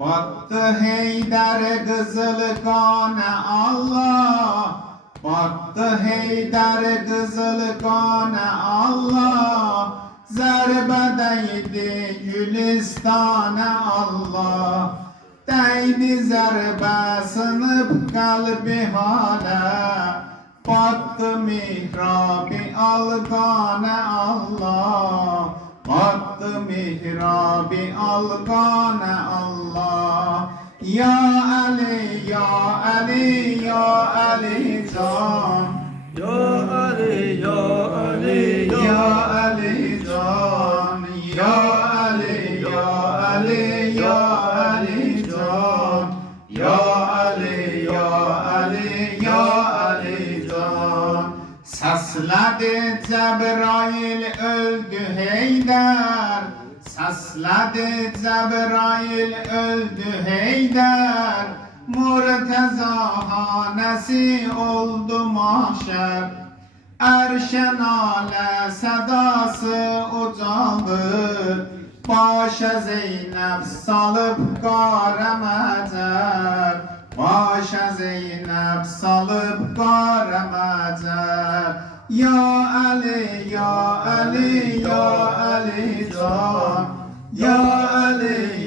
Baktı Heydar kızıl kana Allah. Baktı Heydar kızıl kana Allah. Zarbedeydi Gülistan'a Allah. Değdi zerbe sınıp kalbi hala. Baktı mihrabi algana Allah. Baktı mihrabi algana Allah. Ya Ali, Ya Ali, Ya Ali can. Ya Ali, Ya Ali, Ya Ali can. Ya Ali, Ya Ali, Ya Ali can. Ya Ali, Ya Ali, Ya Ali can. Sasladı Cebrail öldü Heydar. Sasladı Cebrail öldü Heydar. Murteza hanesi oldu mahşer. Erşen ale sedası ucaldı. Başa Zeynep salıp qareməcer. Başa Zeynep salıp qareməcer. Ya Ali, Ya Ali, Ya Ali can. Ya Ali,